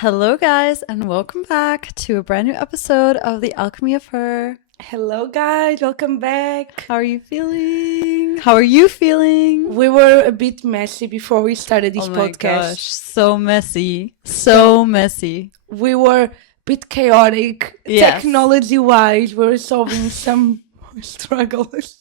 Hello, guys, and welcome back to a brand new episode of The Alchemy of Her. Hello, guys. Welcome back. How are you feeling? How are you feeling? We were a bit messy before we started this Oh my podcast. gosh, so messy. So messy. We were a bit chaotic. Yes. Technology-wise, we were solving some struggles.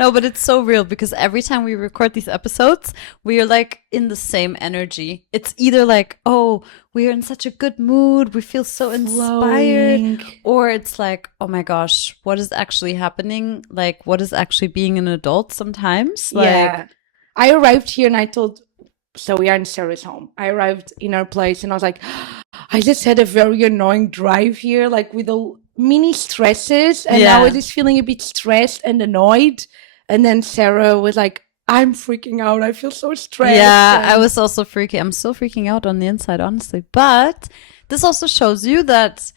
No, but it's so real because every time we record these episodes, we are like in the same energy. It's either like, oh, we are in such a good mood, we feel so inspired, Flowing. or it's like, oh my gosh, what is actually happening? Like, what is actually being an adult sometimes? Yeah. I arrived here and I told, so we are in Sarah's home. I arrived in our place and I was like, I just had a very annoying drive here, like with a mini stresses, and Yeah. I was just feeling a bit stressed and annoyed. And then Sarah was like, I'm freaking out. I feel so stressed. Yeah, And I was also freaking. I'm still freaking out on the inside, honestly. But this also shows you that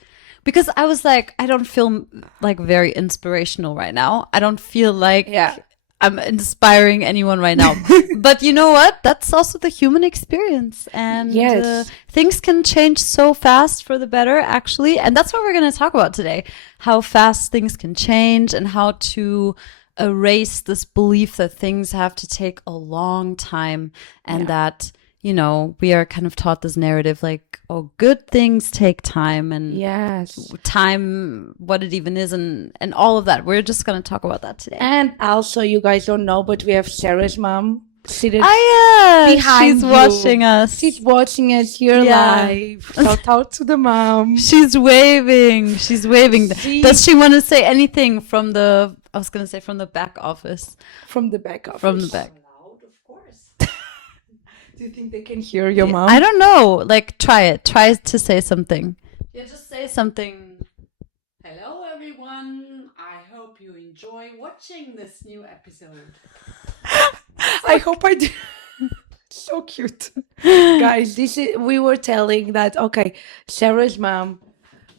because I was like, I don't feel like very inspirational right now. I don't feel like Yeah. I'm inspiring anyone right now. But you know what? That's also the human experience. And Yes. things can change so fast for the better, actually. And that's what we're going to talk about today. How fast things can change and how to erase this belief that things have to take a long time and that, you know, we are kind of taught this narrative like, oh, good things take time and Yes. time, what it even is, and all of that. We're just going to talk about that today. And also, you guys don't know, but we have Sarah's mom seated yeah, behind she's you. watching us. She's watching us here Yeah. live. Shout out to the mom. She's waving. She's waving. See? Does she want to say anything from the, I was going to say from the back office? From the back office. From the back. Loud, of course. Do you think they can hear your mom? I don't know. Like, try it. Try to say something. Yeah, just say something. Hello everyone, I hope you enjoy watching this new episode. I hope I do. So cute. Guys, we were telling that, okay, Sarah's mom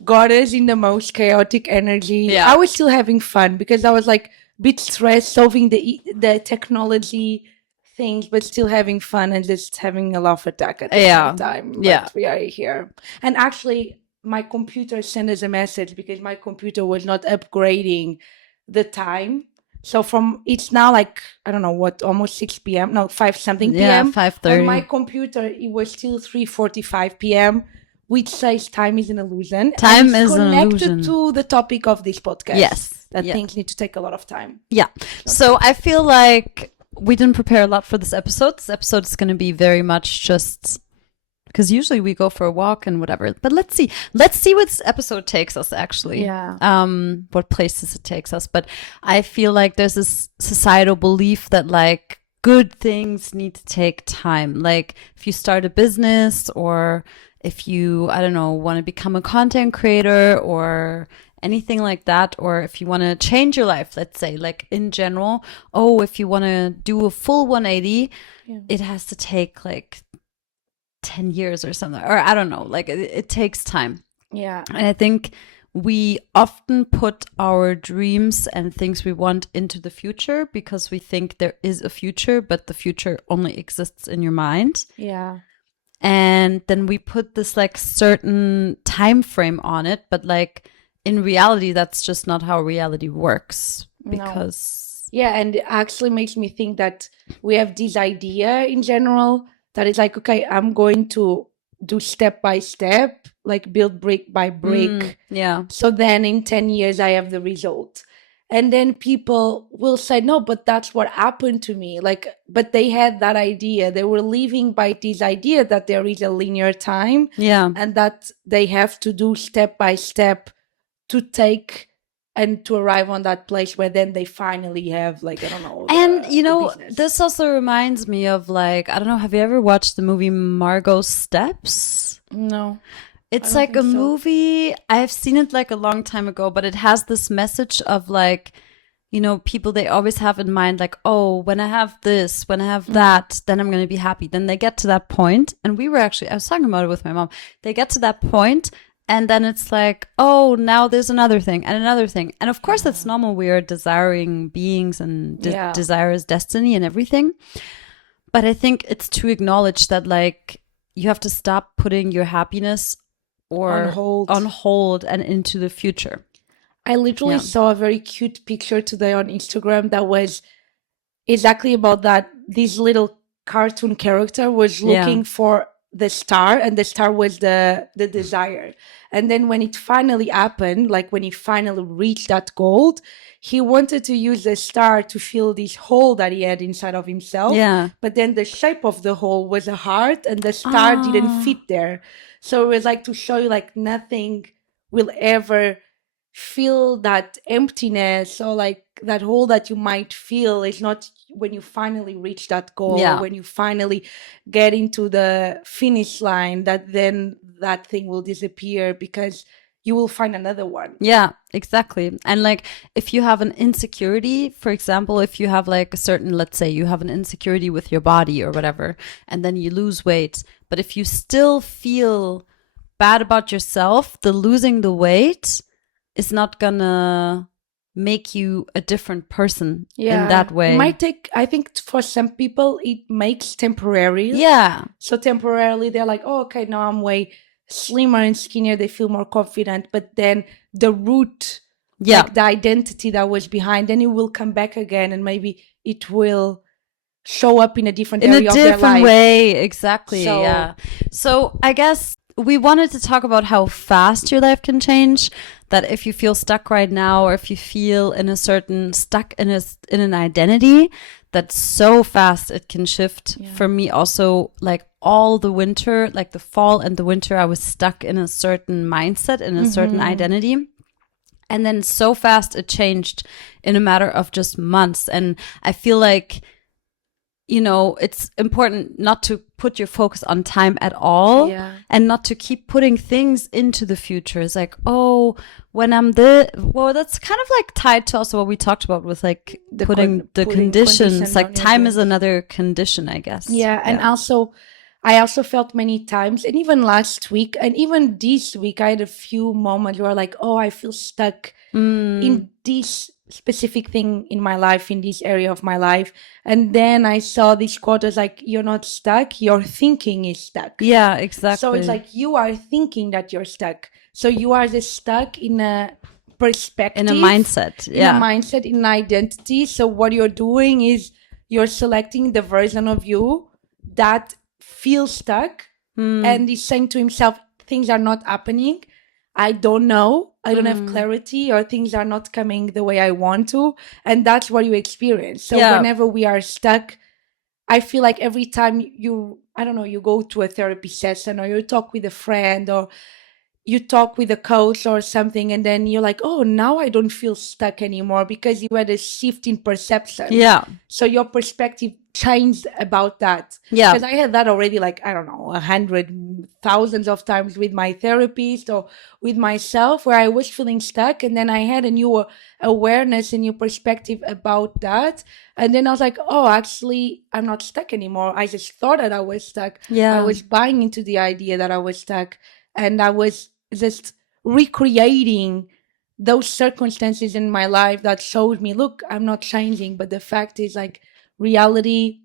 got us in the most chaotic energy. Yeah. I was still having fun because I was like a bit stressed solving the technology things, but still having fun and just having a laugh attack at the Yeah. same time. But Yeah. we are here. And actually, my computer sent us a message because my computer was not upgrading the time. So it's now like, I don't know what, almost 6 p.m. No, 5 something Yeah, p.m. 5:30. On my computer, it was still 3:45 p.m., which says time is an illusion. Time and it's is an illusion. connected to the topic of this podcast. Yes. That Yeah. things need to take a lot of time. Yeah. So I feel like we didn't prepare a lot for this episode. This episode is going to be very much just because usually we go for a walk and whatever. But let's see. Let's see what this episode takes us, actually. Yeah. What places it takes us. But I feel like there's this societal belief that like good things need to take time. Like if you start a business or if you, I don't know, want to become a content creator or anything like that, or if you want to change your life, let's say, like in general, if you want to do a full 180, it has to take like 10 years or something, or I don't know, like it takes time. Yeah. And I think we often put our dreams and things we want into the future because we think there is a future, but the future only exists in your mind. Yeah. And then we put this like certain time frame on it, but like in reality, that's just not how reality works because Yeah, and it actually makes me think that we have this idea in general that it's like, okay, I'm going to do step by step, like build brick by brick. yeah. So then in 10 years, I have the result. And then people will say, no, but that's what happened to me. Like, but they had that idea. They were living by this idea that there is a linear time Yeah. and that they have to do step by step to take and to arrive on that place where then they finally have, like, I don't know. And you the know, business. this also reminds me of like, I don't know, have you ever watched the movie Margot's Steps? No. It's don't like a think so. movie. I've seen it like a long time ago, but it has this message of like, you know, people, they always have in mind like, oh, when I have this, when I have that, then I'm going to be happy. Then they get to that point. And I was talking about it with my mom. They get to that point and then it's like, oh, now there's another thing and another thing. And of course, that's normal. We are desiring beings and desire is destiny and everything. But I think it's to acknowledge that like you have to stop putting your happiness On or hold. on hold and into the future. I literally Yeah. saw a very cute picture today on Instagram that was exactly about that. This little cartoon character was looking for the star, and the star was the desire. And then when it finally happened, like when he finally reached that goal, he wanted to use the star to fill this hole that he had inside of himself. Yeah. But then the shape of the hole was a heart, and the star didn't fit there. So it was like to show you like nothing will ever feel that emptiness, or like that hole that you might feel is not when you finally reach that goal, Yeah. or when you finally get into the finish line, that then that thing will disappear because you will find another one. Yeah, exactly. And like if you have an insecurity, for example, if you have like a certain, let's say you have an insecurity with your body or whatever, and then you lose weight, but if you still feel bad about yourself, the losing the weight is not gonna make you a different person in that way. It might take, I think for some people, it makes temporary. Yeah. So temporarily they're like, oh, okay, now I'm way slimmer and skinnier. They feel more confident. But then the root, like the identity that was behind, then it will come back again, and maybe it will show up in a different area of their life. In a different way, exactly. Yeah. So I guess we wanted to talk about how fast your life can change. That if you feel stuck right now, or if you feel stuck in an identity, that so fast it can shift. Yeah. For me also, like all the winter, like the fall and the winter, I was stuck in a certain mindset, in a certain identity. And then so fast it changed in a matter of just months. And I feel like, you know, it's important not to put your focus on time at all, and not to keep putting things into the future. It's like, oh, when I'm well, that's kind of like tied to also what we talked about with like putting conditions. Like time is another condition, I guess. Yeah. And also, I also felt many times, and even last week and even this week, I had a few moments where like, oh, I feel stuck in this specific thing in my life, in this area of my life. And then I saw this quote as like, you're not stuck, your thinking is stuck. Yeah, exactly. So it's like you are thinking that you're stuck. So you are just stuck in a perspective, in a mindset, in an identity. So what you're doing is you're selecting the version of you that feels stuck and is saying to himself, things are not happening. I don't know. I don't have clarity, or things are not coming the way I want to. And that's what you experience. So whenever we are stuck, I feel like every time you go to a therapy session, or you talk with a friend, or you talk with a coach or something, and then you're like, oh, now I don't feel stuck anymore, because you had a shift in perception. Yeah. So your perspective changed about that. Yeah. Because I had that already, like, I don't know, 100,000 of times with my therapist or with myself, where I was feeling stuck. And then I had a new awareness, a new perspective about that. And then I was like, oh, actually, I'm not stuck anymore. I just thought that I was stuck. Yeah. I was buying into the idea that I was stuck. And I was just recreating those circumstances in my life that showed me, look, I'm not changing. But the fact is, like, reality,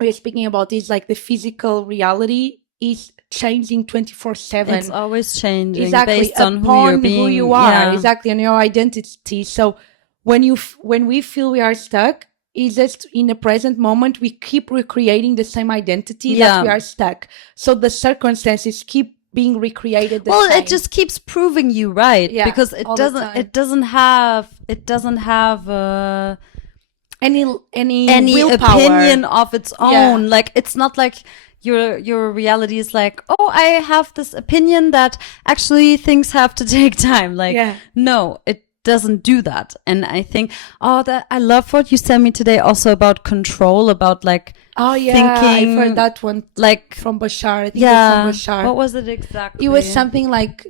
we're speaking about this, like the physical reality is changing 24/7. It's always changing, exactly, based on upon who you are. Yeah. Exactly, and your identity. So when we feel we are stuck, it's just in the present moment, we keep recreating the same identity that we are stuck. So the circumstances keep being recreated the same. It just keeps proving you right, because it doesn't have any willpower, opinion of its own. Like, it's not like your reality is like, oh, I have this opinion that actually things have to take time. Like, no, it doesn't do that. And I think, that I love what you sent me today also about control, about like, thinking. I've heard that one, like from Bashar. I think it's from Bashar. What was it exactly? It was something like,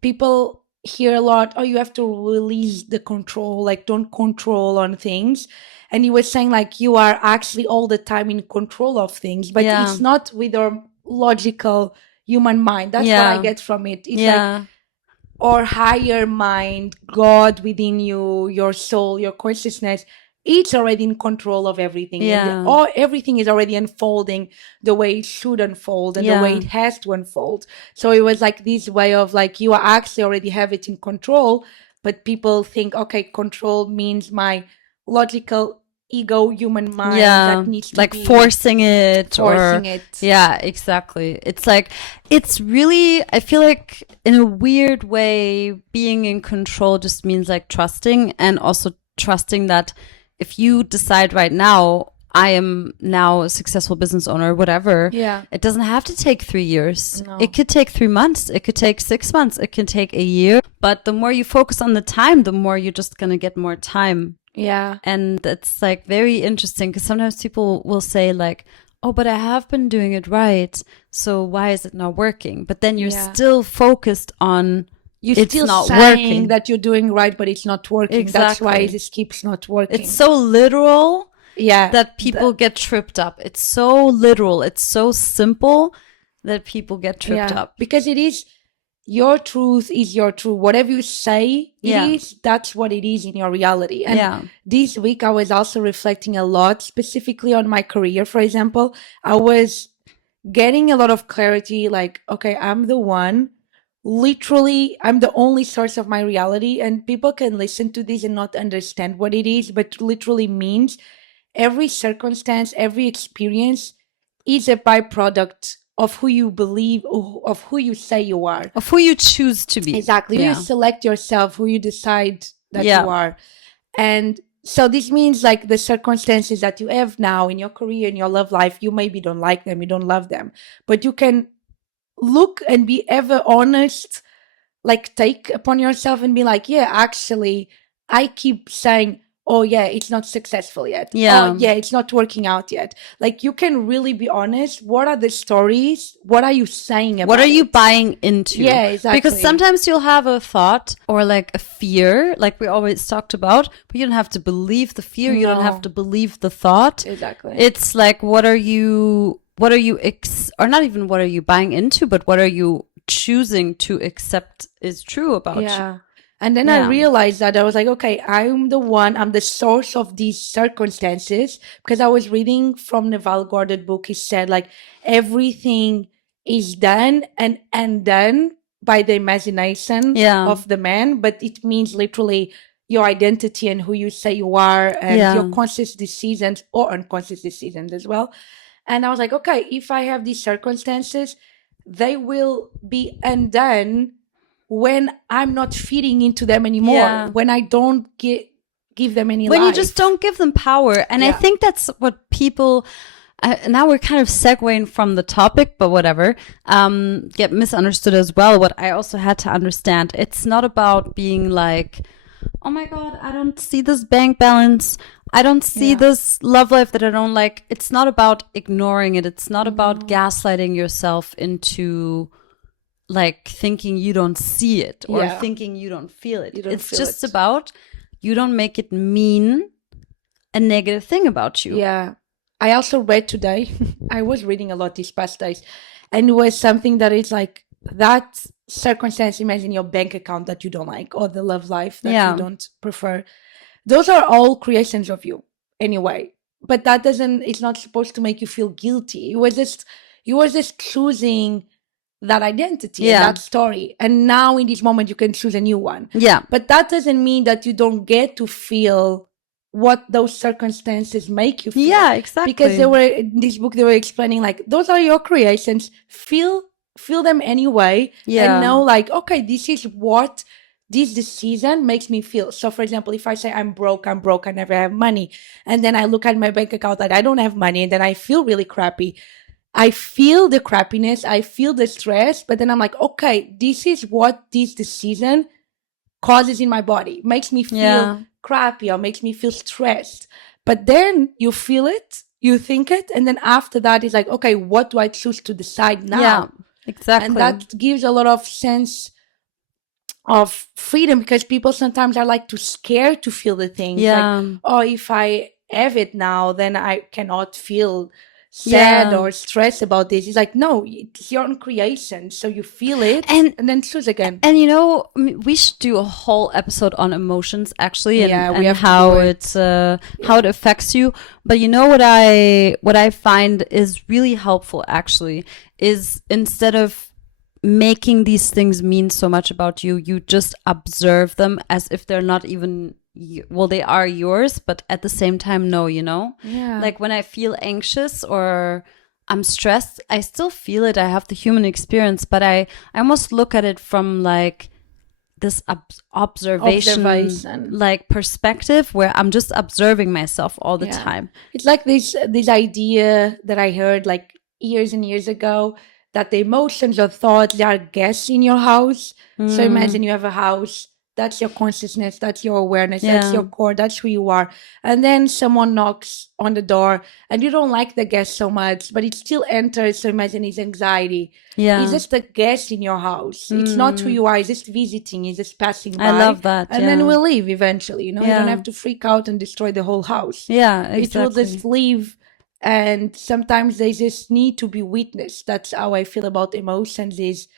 people hear a lot, oh, you have to release the control, like don't control on things. And he was saying, like, you are actually all the time in control of things, but it's not with your logical human mind. That's what I get from it. It's like, or higher mind, God within you, your soul, your consciousness it's already in control of everything. Yeah. And everything is already unfolding the way it should unfold and the way Yeah. it has to unfold. So it was like this way of like, you actually already have it in control, but people think, okay, control means my logical ego human mind that needs to like be forcing it forcing or it. yeah, exactly. It's like, it's really, I feel like in a weird way being in control just means like trusting, and also trusting that if you decide right now I am now a successful business owner, whatever, Yeah. it doesn't have to take 3 years. No. It could take 3 months. It could take 6 months. It can take a year. But the more you focus on the time, the more you're just going to get more time. Yeah. And it's like very interesting because sometimes people will say like, oh, but I have been doing it right, so why is it not working? But then you're Yeah. still focused on You're it's still not saying working. that you're doing right, but it's not working. That's why Exactly. this keeps not working. It's so literal yeah. that people get tripped up. It's so literal. It's so simple that people get tripped up. Because it is, your truth is your truth. Whatever you say it is, that's what it is in your reality. And this week I was also reflecting a lot, specifically on my career, for example. I was getting a lot of clarity, like, okay, I'm the one. Literally, I'm the only source of my reality, and people can listen to this and not understand what it is, but literally means every circumstance, every experience is a byproduct of who you believe, of who you say you are, of who you choose to be. Exactly. You select yourself, who you decide that you are. And so this means like the circumstances that you have now in your career, in your love life, you maybe don't like them, you don't love them, but you can look and be ever honest, like take upon yourself and be like, yeah, actually, I keep saying, oh yeah, it's not successful yet. Oh yeah, it's not working out yet. Like you can really be honest. What are the stories? What are you saying about What are you it? buying into? Yeah, exactly. Because sometimes you'll have a thought or like a fear, like we always talked about, but you don't have to believe the fear. You don't have to believe the thought. Exactly. It's like, what are you or not even what are you buying into, but what are you choosing to accept is true about you? And then I realized that I was like, okay, I'm the source of these circumstances, because I was reading from Naval Gordon book. He said like everything is done and undone by the imagination of the man, but it means literally your identity and who you say you are and your conscious decisions or unconscious decisions as well. And I was like, okay, if I have these circumstances, they will be undone when I'm not feeding into them anymore, when I don't give them any when life. you just don't give them power. And I think that's what people, now we're kind of segueing from the topic, but whatever, get misunderstood as well. What I also had to understand, it's not about being like, oh my God, I don't see this bank balance. I don't see this love life that I don't like. It's not about ignoring it. It's not about gaslighting yourself into like thinking you don't see it or thinking you don't feel it. It's just about you don't make it mean a negative thing about you. Yeah. I also read today, I was reading a lot these past days, and it was something that is like that circumstance, imagine your bank account that you don't like or the love life that you don't prefer. Those are all creations of you anyway. But it's not supposed to make you feel guilty. You were just choosing that identity, that story. And now in this moment, you can choose a new one. Yeah. But that doesn't mean that you don't get to feel what those circumstances make you feel. Yeah, exactly. Because in this book, they were explaining like, those are your creations. Feel them anyway. And know like, okay, this is what this decision makes me feel. So for example, if I say I'm broke, I never have money. And then I look at my bank account that I don't have money, and then I feel really crappy. I feel the crappiness, I feel the stress, but then I'm like, okay, this is what this decision causes in my body. Makes me feel crappy or makes me feel stressed. But then you feel it, you think it, and then after that it's like, okay, what do I choose to decide now? Yeah, exactly. And that gives a lot of sense of freedom, because people sometimes are like too scared to feel the things. Like, oh, if I have it now, then I cannot feel sad Yeah. or stressed about this. It's like, no, it's your own creation. So you feel it And then choose again. And we should do a whole episode on emotions actually, Yeah, we and have to how do it. how it affects you. But what I find is really helpful actually is, instead of making these things mean so much about you, you just observe them as if they're not even well, they are yours, but at the same time, no, Yeah. like when I feel anxious or I'm stressed, I still feel it. I have the human experience, but I almost look at it from like this observation, like perspective, where I'm just observing myself all the time. It's like this idea that I heard like years and years ago, that the emotions or thoughts, they are guests in your house. So imagine you have a house. That's your consciousness. That's your awareness. That's your core. That's who you are. And then someone knocks on the door and you don't like the guest so much, but it still enters. So imagine it's anxiety. Yeah. It's just a guest in your house. It's not who you are. It's just visiting. It's just passing by. I love that. And then we'll leave eventually. You don't have to freak out and destroy the whole house. Yeah, exactly. It will just leave. And sometimes they just need to be witnessed. That's how I feel about emotions, is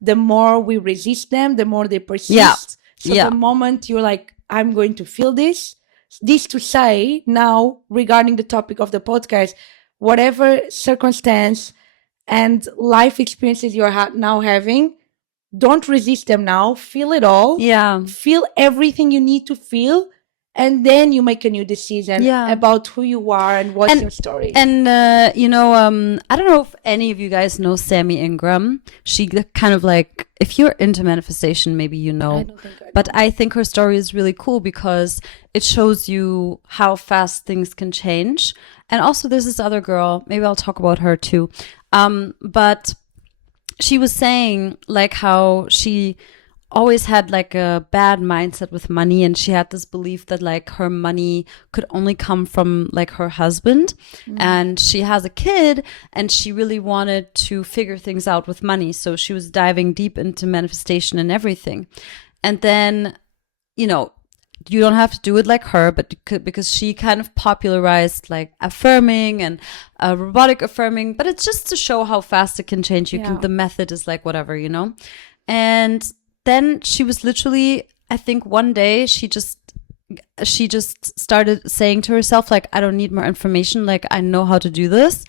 the more we resist them, the more they persist. So the moment you're like, I'm going to feel this to say now, regarding the topic of the podcast, whatever circumstance and life experiences you're now having, don't resist them now. Feel it all. Yeah. Feel everything you need to feel. And then you make a new decision about who you are and what's your story. And, I don't know if any of you guys know Sammy Ingram. She kind of like, if you're into manifestation, maybe you know. I don't think I know. But I think her story is really cool because it shows you how fast things can change. And also there's this other girl, maybe I'll talk about her too. But she was saying like how she always had like a bad mindset with money, and she had this belief that like her money could only come from like her husband, and she has a kid and she really wanted to figure things out with money, so she was diving deep into manifestation and everything. And then you don't have to do it like her, but because she kind of popularized like affirming and robotic affirming, but it's just to show how fast it can change. The method is like whatever, and then she was literally, I think one day she just started saying to herself, like, I don't need more information. Like, I know how to do this.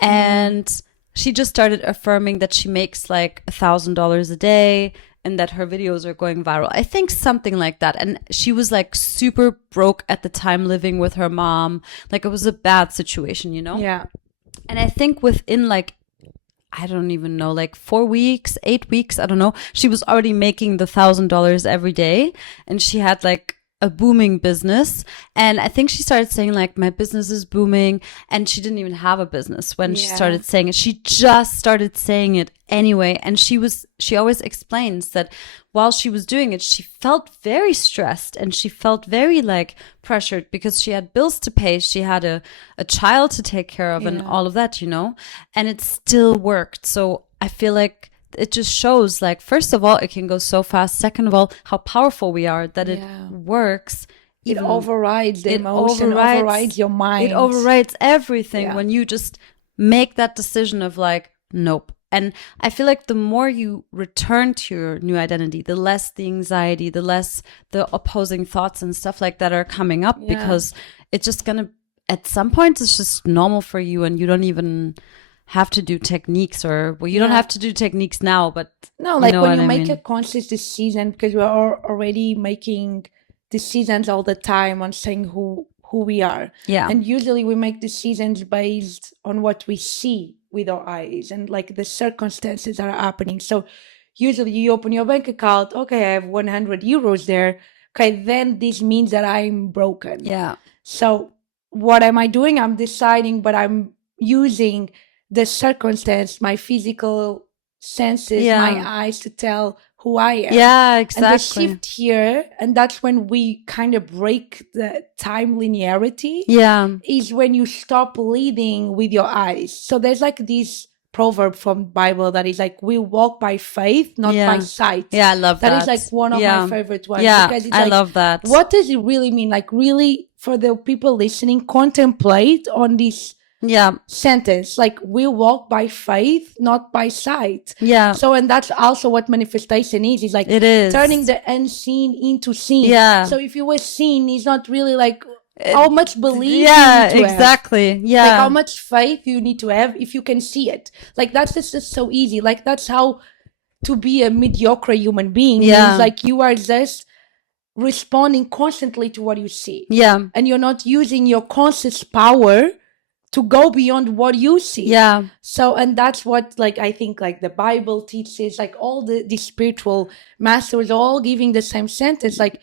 And she just started affirming that she makes like $1,000 a day and that her videos are going viral. I think something like that. And she was like super broke at the time, living with her mom. Like, it was a bad situation, Yeah. And I think within like, I don't even know, like 4 weeks, 8 weeks, I don't know. She was already making the $1,000 every day, and she had like a booming business. And I think she started saying like, my business is booming, and she didn't even have a business when she started saying it. She just started saying it anyway. And she always explains that while she was doing it, she felt very stressed and she felt very like pressured because she had bills to pay. She had a child to take care of and all of that, and it still worked. So I feel like it just shows like, first of all, it can go so fast. Second of all, how powerful we are, that it works. It overrides the emotion, overrides your mind. It overrides everything when you just make that decision of like, nope. And I feel like the more you return to your new identity, the less the anxiety, the less the opposing thoughts and stuff like that are coming up, because it's just gonna, at some point, it's just normal for you, and you don't even have to do techniques, or you don't have to do techniques now, but no, like when you make a conscious decision, because we're already making decisions all the time on saying who we are. Yeah. And usually we make decisions based on what we see with our eyes and like the circumstances that are happening. So usually you open your bank account, okay, I have 100 euros there. Okay, then this means that I'm broken. Yeah. So what am I doing? I'm deciding, but I'm using the circumstance, my physical senses, my eyes to tell who I am. Yeah, exactly. And the shift here, and that's when we kind of break the time linearity. Yeah. Is when you stop leading with your eyes. So there's like this proverb from Bible that is like, we walk by faith, not by sight. Yeah, I love that. That is like one of my favorite ones. Yeah, because it's I like, love that. What does it really mean? Like really, for the people listening, contemplate on this Yeah. sentence, like we walk by faith, not by sight. Yeah. So, and that's also what manifestation is like It is. turning the unseen into seen. Yeah. So if you were seen, it's not really like how much belief Yeah, you need to exactly. have. Yeah. Like how much faith you need to have if you can see it. Like that's just so easy. Like that's how to be a mediocre human being is, like you are just responding constantly to what you see. Yeah. And you're not using your conscious power to go beyond what you see. Yeah. So, and that's what, like, I think, like, the Bible teaches, like, all the spiritual masters all giving the same sentence, like,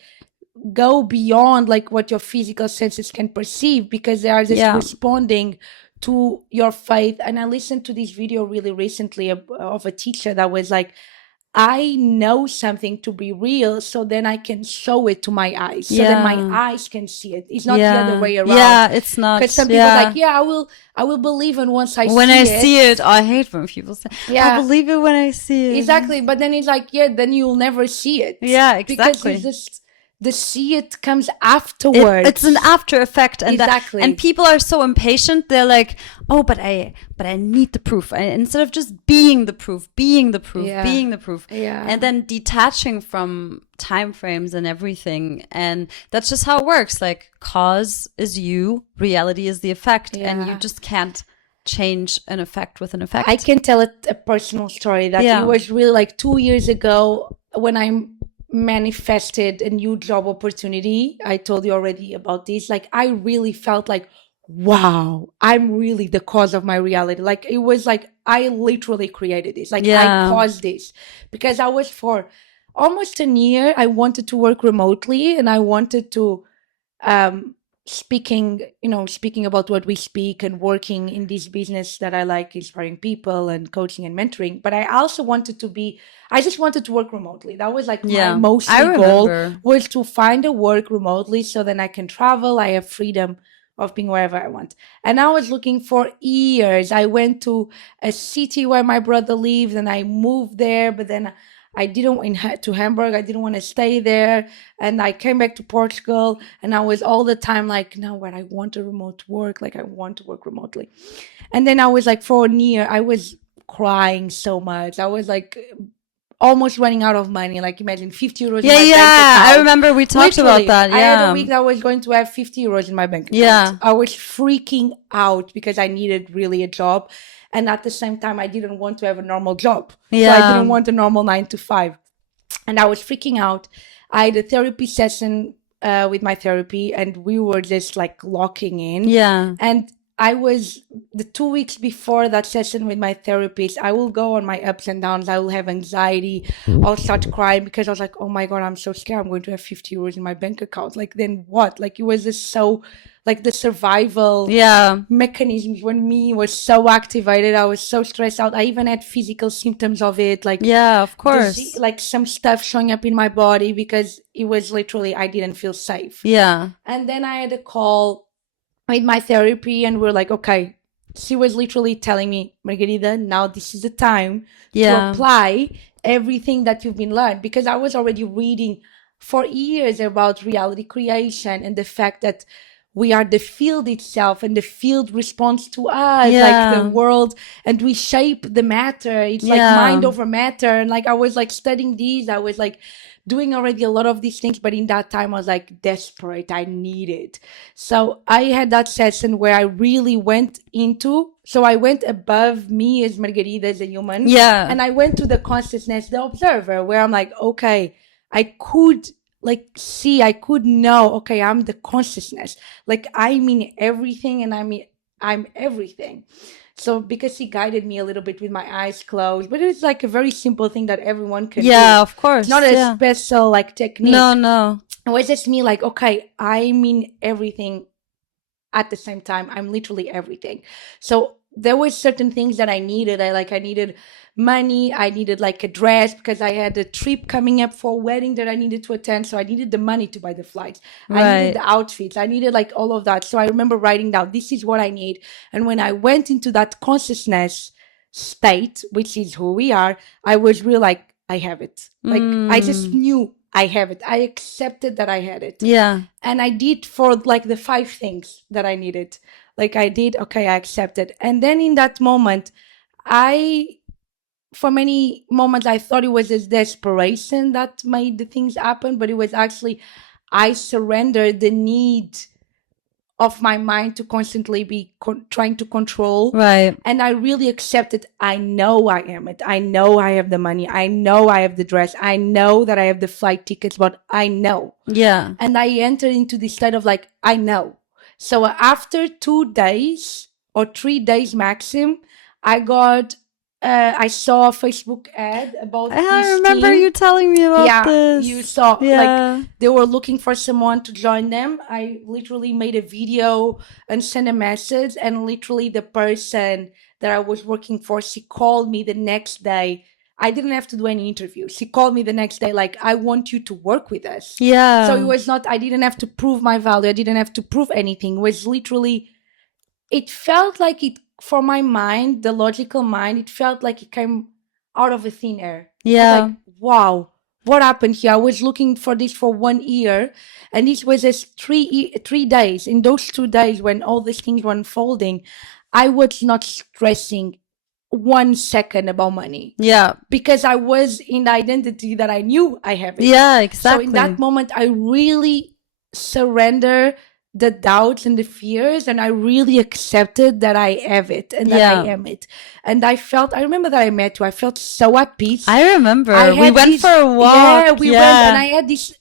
go beyond, like, what your physical senses can perceive, because they are just responding to your faith. And I listened to this video really recently of a teacher that was like, I know something to be real, so then I can show it to my eyes, so that my eyes can see it. It's not the other way around. Yeah, it's not. Because some people are like, I will believe it once I when see I it. see it. I hate when people say, I believe it when I see it. Exactly, but then it's like, then you'll never see it. Yeah, exactly. Because it's just the see it comes afterwards. It's an after effect, and exactly. And people are so impatient. They're like, oh, but I need the proof. Instead of just being the proof, being the proof, and then detaching from time frames and everything. And that's just how it works. Like, cause is you, reality is the effect, and you just can't change an effect with an effect. I can tell a personal story that it was really like 2 years ago when I manifested a new job opportunity. I told you already about this. Like, I really felt like, wow, I'm really the cause of my reality. Like, it was like I literally created this. Like, I caused this, because I was, for almost a year, I wanted to work remotely, and I wanted to speaking about what we speak and working in this business that I like, inspiring people and coaching and mentoring. But I also wanted to I just wanted to work remotely. That was like my mostly goal, was to find a work remotely, so then I can travel. I have freedom of being wherever I want. And I was looking for years. I went to a city where my brother lived, and I moved there, but then I didn't to Hamburg. I didn't want to stay there. And I came back to Portugal, and I was all the time like, no, but I want a remote work. Like, I want to work remotely. And then I was like, for a year, I was crying so much. I was like almost running out of money. Like, imagine 50 euros in my bank account. I remember we talked about that. I had a week that I was going to have 50 euros in my bank account. I was freaking out because I needed really a job. And at the same time, I didn't want to have a normal job. So I didn't want a normal 9 to 5. And I was freaking out. I had a therapy session with my therapy, and we were just like locking in. And I was, the 2 weeks before that session with my therapist, I will go on my ups and downs. I will have anxiety. I'll start crying because I was like, oh my God, I'm so scared. I'm going to have 50 euros in my bank account. Like, then what? Like, it was just so, like, the survival mechanisms when me was so activated. I was so stressed out. I even had physical symptoms of it. Like, of course. Like some stuff showing up in my body, because it was literally, I didn't feel safe. And then I had a call with my therapy, and we're like, okay, she was literally telling me, Margarida, now this is the time to apply everything that you've been learned, because I was already reading for years about reality creation and the fact that we are the field itself, and the field responds to us, like the world, and we shape the matter. It's like mind over matter. And like, I was like studying these, I was like doing already a lot of these things, but in that time I was like desperate. I need it. So I had that session where I really went so I went above me as Margarida, as a human. And I went to the consciousness, the observer, where I'm like, okay, I could know, okay, I'm the consciousness. Like, I mean everything, and I'm everything. So because he guided me a little bit with my eyes closed, but it's like a very simple thing that everyone can do. Of course. It's not a special like technique. No. It was just me like, okay, I mean everything at the same time. I'm literally everything. So there were certain things that I needed. I needed money. I needed like a dress, because I had a trip coming up for a wedding that I needed to attend. So I needed the money to buy the flights. I needed the outfits. I needed like all of that. So I remember writing down, this is what I need. And when I went into that consciousness state, which is who we are, I was really like, I have it. Like I just knew I have it. I accepted that I had it. Yeah. And I did for like the 5 things that I needed. Like I did, okay, I accepted. And then in that moment, for many moments, I thought it was this desperation that made the things happen, but it was actually, I surrendered the need of my mind to constantly be trying to control. Right. And I really accepted, I know I am it. I know I have the money. I know I have the dress. I know that I have the flight tickets, but I know. Yeah. And I entered into this state of like, I know. So after 2 days or 3 days maximum, I saw a Facebook ad about I this remember team. you telling me about this. You saw Yeah. like they were looking for someone to join them. I literally made a video and sent a message, and literally the person that I was working for, she called me the next day. I didn't have to do any interview. She called me the next day like, I want you to work with us. Yeah. So it was not, I didn't have to prove my value. I didn't have to prove anything. It was literally, it felt like it, for my mind, the logical mind, it felt like it came out of a thin air. Yeah. I was like, wow, what happened here? I was looking for this for 1 year, and this was just 3 days. In those 2 days when all these things were unfolding, I was not stressing 1 second about money. Yeah. Because I was in the identity that I knew I have it. Yeah, exactly. So in that moment, I really surrender the doubts and the fears, and I really accepted that I have it and that I am it. And I remember that I met you. I felt so at peace. I remember. We went for a walk. Yeah, we went, and I had this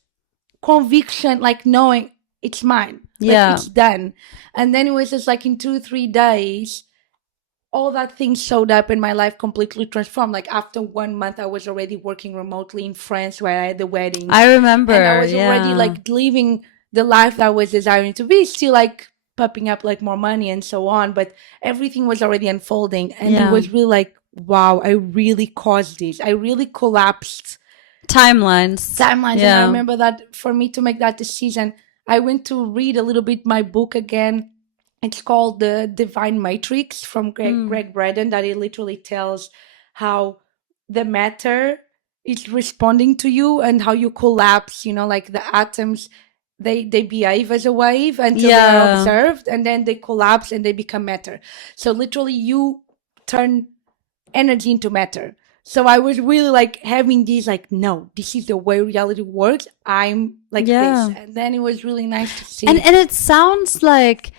conviction, like knowing it's mine. Like it's done. And then it was just like in 2-3 days, all that things showed up in my life, completely transformed. Like after 1 month, I was already working remotely in France where I had the wedding. I remember. And I was already like living the life that I was desiring to be, still like popping up like more money and so on. But everything was already unfolding. And it was really like, wow, I really caused this. I really collapsed timelines. And I remember that for me to make that decision, I went to read a little bit my book again. It's called The Divine Matrix from Greg Braden, that it literally tells how the matter is responding to you and how you collapse, like the atoms, they behave as a wave until they're observed, and then they collapse and they become matter. So literally you turn energy into matter. So I was really like having these like, no, this is the way reality works. I'm like this. And then it was really nice to see. And it sounds like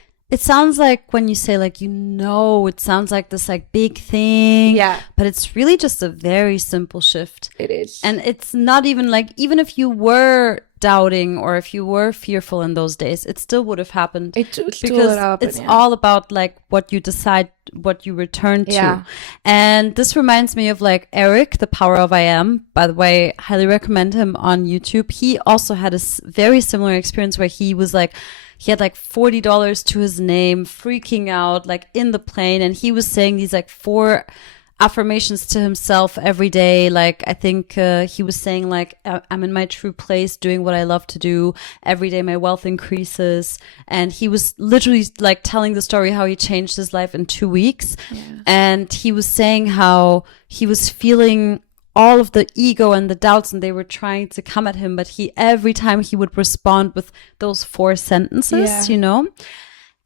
when you say like, it sounds like this like big thing. Yeah. But it's really just a very simple shift. It is. And it's not even like, even if you were doubting or if you were fearful in those days, it still would have happened. It's all about like what you decide, what you return to. And this reminds me of like Eric, The Power of I Am. By the way, highly recommend him on YouTube. He also had a very similar experience where he was like, he had like $40 to his name, freaking out, like in the plane. And he was saying these like 4 affirmations to himself every day. Like, I think he was saying like, I'm in my true place, doing what I love to do. Every day my wealth increases. And he was literally like telling the story how he changed his life in 2 weeks. And he was saying how he was feeling all of the ego and the doubts, and they were trying to come at him, but every time he would respond with those 4 sentences,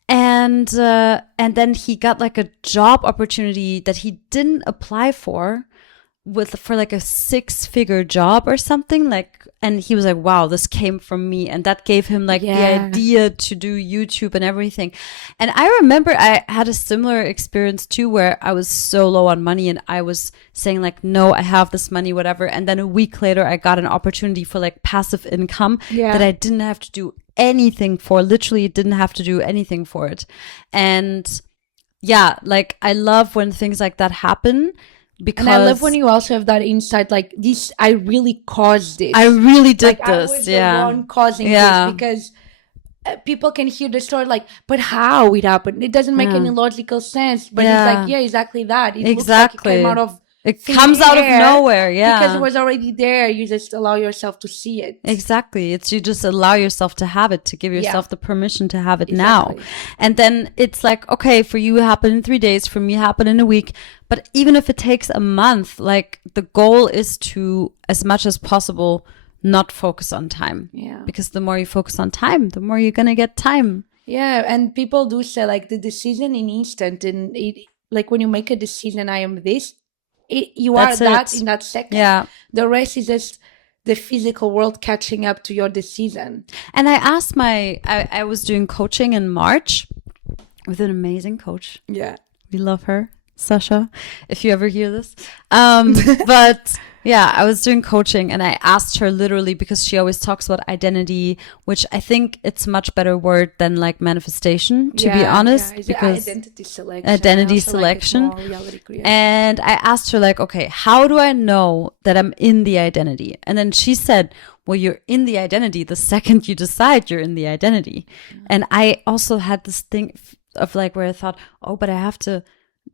and then he got like a job opportunity that he didn't apply for like a 6-figure job or something, like, and he was like, wow, this came from me. And that gave him like the idea to do YouTube and everything. And I remember I had a similar experience too, where I was so low on money and I was saying like, no, I have this money, whatever. And then a week later, I got an opportunity for like passive income that I didn't have to do anything for. Literally didn't have to do anything for it. And like I love when things like that happen. Because, and I love when you also have that insight, like this, I really caused this. I really did like, this. I was the one causing this, because people can hear the story like, but how it happened? It doesn't make any logical sense. But it's like, exactly that. It looks like it came out of It comes out of air nowhere. because it Yeah. was already there. You just allow yourself to see it. Exactly. It's you just allow yourself to have it, to give yourself the permission to have it now. Exactly. And then it's like, okay, for you it happened in 3 days, for me it happened in a week. But even if it takes a month, like the goal is to, as much as possible, not focus on time. Yeah. Because the more you focus on time, the more you're gonna get time. Yeah, and people do say like the decision in instant, and it, like when you make a decision, I am this, you That's are that it. in that second. Yeah. The rest is just the physical world catching up to your decision. And I asked I was doing coaching in March with an amazing coach. Yeah. We love her, Sasha, if you ever hear this. But yeah, I was doing coaching and I asked her literally, because she always talks about identity, which I think it's a much better word than like manifestation, to be honest, It's because identity selection. identity I also like it selection. more reality creation. And I asked her like, okay, how do I know that I'm in the identity? And then she said, well, you're in the identity the second you decide you're in the identity. And I also had this thing of like where I thought, oh, but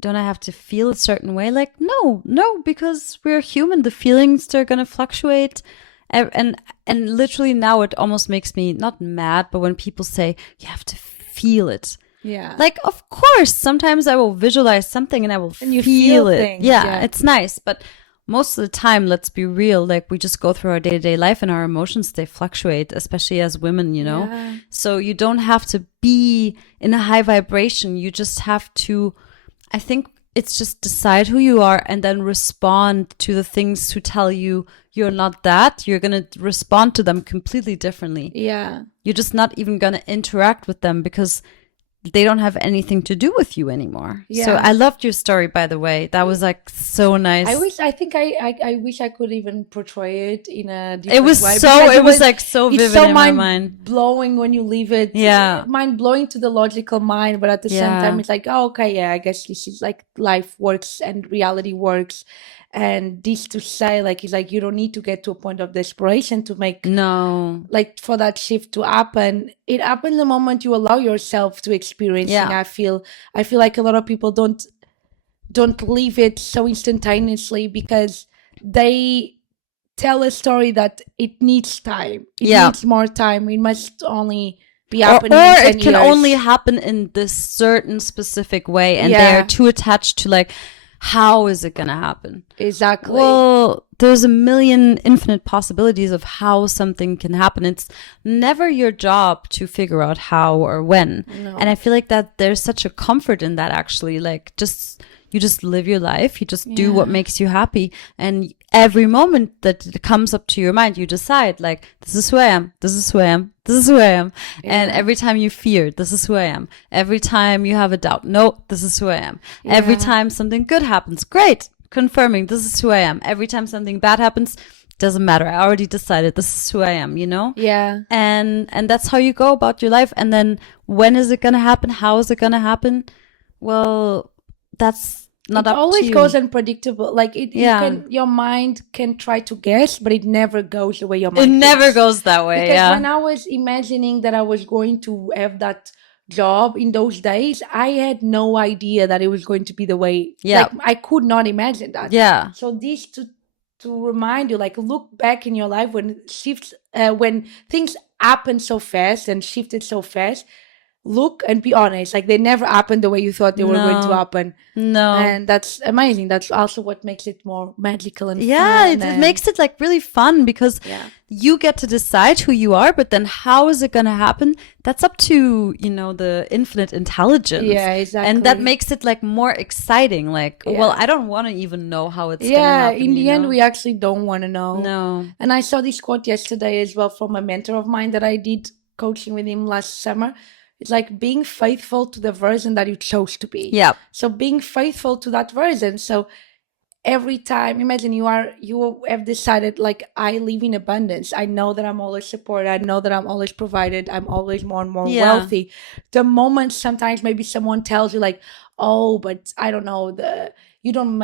don't I have to feel a certain way? Like, no, because we're human. The feelings, they're going to fluctuate. And literally now it almost makes me not mad, but when people say you have to feel it. Yeah. Like, of course, sometimes I will visualize something and I will And you feel feel it. things, Yeah, yeah. it's nice. But most of the time, let's be real, like we just go through our day-to-day life and our emotions, they fluctuate, especially as women, you know? Yeah. So you don't have to be in a high vibration. You just have to, I think it's just decide who you are and then respond to the things who tell you you're not that. You're going to respond to them completely differently. Yeah. You're just not even going to interact with them because they don't have anything to do with you anymore. Yeah. So I loved your story, by the way. That was like so nice. I wish I could even portray it in a different It was way. so, because it was like so it's vivid so in my mind. blowing when you leave it. Yeah. Mind blowing to the logical mind, but at the same Yeah. time, it's like, oh, okay, yeah, I guess this is like life works and reality works. And this to say, like, it's like you don't need to get to a point of desperation to make No. like for that shift to happen. It happens the moment you allow yourself to experiencing. Yeah. I feel like a lot of people don't leave it so instantaneously because they tell a story that it needs time. It Yeah. needs more time. It must only be Or happening in 10 it can years. only happen in this certain specific way. And they Yeah. are too attached to like, how is it going to happen? Exactly. Well, there's a million infinite possibilities of how something can happen. It's never your job to figure out how or when. No. And I feel like that there's such a comfort in that actually. Like you just live your life. You just do what makes you happy. And every moment that it comes up to your mind, you decide like, this is who I am. This is who I am. This is who I am. And every time you fear, this is who I am. Every time you have a doubt, no, this is who I am. Every time something good happens, great. Confirming, this is who I am. Every time something bad happens, doesn't matter. I already decided this is who I am, you know? Yeah. And that's how you go about your life. And then when is it going to happen? How is it going to happen? Well, that's not It up to always you. goes unpredictable. Like Yeah. your mind can try to guess, but it never goes the way your It mind never thinks. goes that way. Because Yeah. when I was imagining that I was going to have that job in those days, I had no idea that it was going to be the way. Yeah. Like I could not imagine that. Yeah. So this to remind you, like look back in your life when when things happen so fast and shifted so fast. Look and be honest. Like they never happened the way you thought they were going to No. happen. No. And that's amazing. That's also what makes it more magical and Yeah, fun. it and- makes it like really fun because Yeah. you get to decide who you are, but then how is it going to happen? That's up to, the infinite intelligence. Yeah, exactly. And that makes it like more exciting. Like, Yeah. well, I don't want to even know how it's going to Yeah, happen. in the end, know? we actually don't want to know. No. And I saw this quote yesterday as well from a mentor of mine that I did coaching with him last summer. It's like being faithful to the version that you chose to be. Yeah. So being faithful to that version. So every time, imagine you have decided like I live in abundance. I know that I'm always supported. I know that I'm always provided. I'm always more and more Yeah. wealthy. The moment sometimes maybe someone tells you like, oh, but I don't know, I don't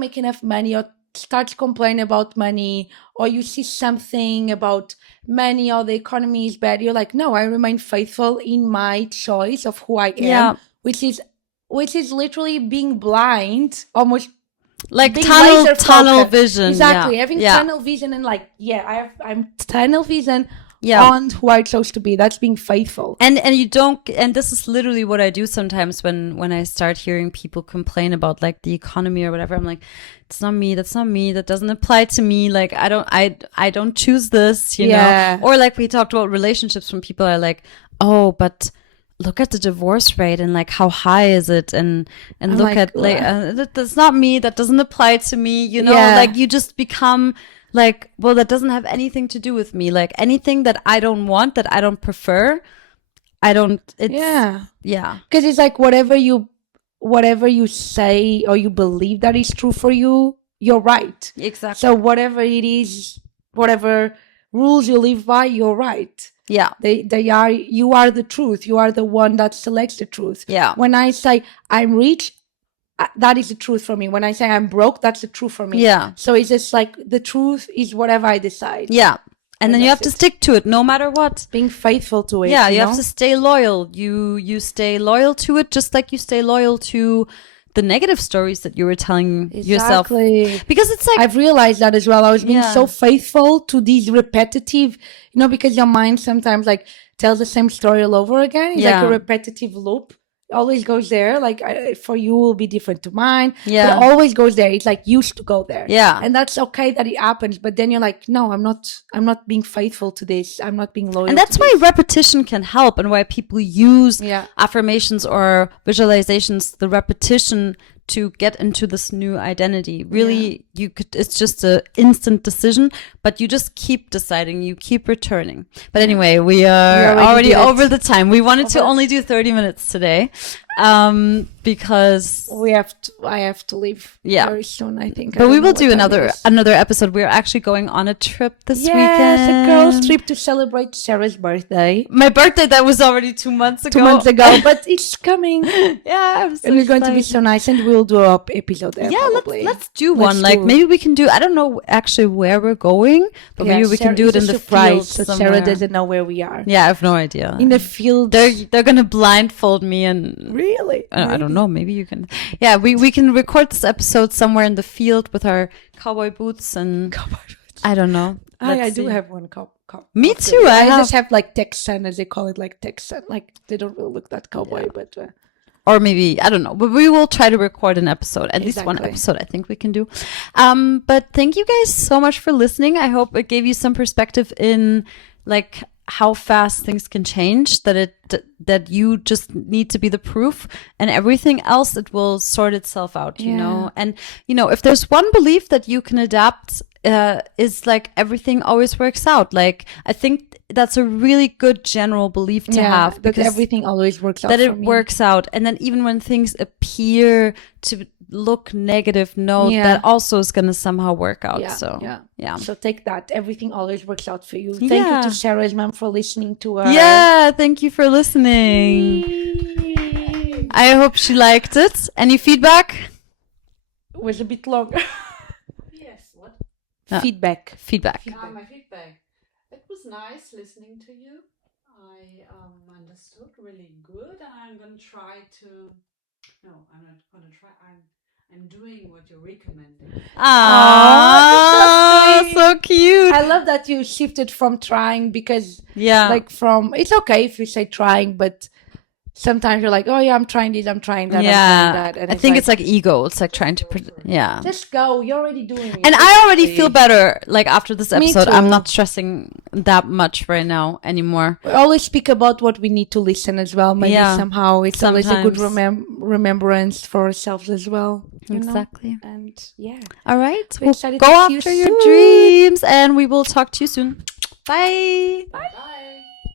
make enough money, or starts complaining about money, or you see something about money or the economy is bad, you're like, no, I remain faithful in my choice of who I am, Yeah. which is literally being blind, almost like being tunnel laser focused. vision. Exactly, Yeah. having Yeah. tunnel vision and like, I'm tunnel vision Yeah. on who I'm supposed to be. That's being faithful. And you don't, and this is literally what I do sometimes when I start hearing people complain about like the economy or whatever. I'm like, it's not me, that's not me, that doesn't apply to me. Like I don't choose this, you Yeah. know. Or like we talked about relationships, when people are like, oh, but look at the divorce rate and like how high is it, and I'm look like, at like that's not me, that doesn't apply to me, you know. Yeah. Like you just become like, well, that doesn't have anything to do with me. Like anything that I don't want, that I don't prefer, I don't, it's, yeah. Because it's like whatever you say or you believe that is true for you, you're right. Exactly. So whatever it is, whatever rules you live by, you're right. Yeah. You are the truth. You are the one that selects the truth. Yeah. When I say I'm rich, that is the truth for me. When I say I'm broke, that's the truth for me. Yeah. So it's just like the truth is whatever I decide. Yeah. And then you have to stick to it no matter what. Being faithful to it. Yeah, you you know? have to stay loyal. You stay loyal to it, just like you stay loyal to the negative stories that you were telling yourself. Exactly. Because it's like, I've realized that as well. I was being Yeah. so faithful to these repetitive, you know, because your mind sometimes like tells the same story all over again. It's like Yeah. a repetitive loop. It always goes there. Like for you will be different to mine. Yeah. But it always goes there. It's like used to go there. Yeah. And that's okay that it happens. But then you're like, no, I'm not being faithful to this. I'm not being loyal. and that's to why this. repetition can help, and why people use Yeah. affirmations or visualizations, the repetition, to get into this new identity. Really, it's just an instant decision, but you just keep deciding, you keep returning. But anyway, we are already already did it. over the time. We wanted to only do 30 minutes today, because I have to leave Yeah. very soon, I think. I but don't we know will what do time it is. another episode. We're actually going on a trip this weekend. Yes, a girls' trip to celebrate Sarah's birthday. My birthday, that was already 2 months ago. 2 months ago, but it's coming. Yeah, I'm so And it's going to be excited. so nice, and we'll do an episode there. Yeah, probably. let's do Let's one. Like do- maybe we can do. I don't know actually where we're going, but Yeah, maybe we can Sarah- do it it's in a the surprise, field so somewhere. Sarah doesn't know where we are. Yeah, I have no idea. In the field. They're gonna blindfold me, and Really? I don't know. Maybe you can. Yeah, we can record this episode somewhere in the field with our cowboy boots and I don't know. I Let's do see. have one cup. Me too. I just have like Texan, as they call it, like Texan. Like they don't really look that cowboy, but Or maybe, I don't know, but we will try to record an episode, at least one Exactly. episode I think we can do. But thank you guys so much for listening. I hope it gave you some perspective in like how fast things can change, that you just need to be the proof, and everything else, it will sort itself out, you know? And, you know, if there's one belief that you can adapt, is like everything always works out. Like, I think that's a really good general belief to have, that because everything always works out. that for it me. works out. And then even when things appear to look negative, no, Yeah. that also is going to somehow work out. Yeah, So, yeah. So take that. Everything always works out for you. Thank you to Sarah's mom for listening to her. Yeah, thank you for listening. I hope she liked it. Any feedback? It was a bit long. Yes, what? Feedback. Feedback. My feedback. It was nice listening to you. I understood really good, and I'm gonna try to. No, I'm not gonna try. I'm doing what you're recommending. Aww, that's so cute. I love that you shifted from trying, because Yeah. like from it's okay if you say trying, but sometimes you're like, oh yeah, I'm trying this, I'm trying that, I'm trying that. And I think it's like ego. It's like trying to, yeah. just go. You're already doing it. And I already feel better, like, after this Me episode. I'm too. not stressing that much right now anymore. We always speak about what we need to listen as well. Maybe Yeah. somehow it's always a good Sometimes. remembrance for ourselves as well. you know? Exactly. And yeah. All right. We're Well, excited go to see you after your soon. dreams, and we will talk to you soon. Bye. Bye.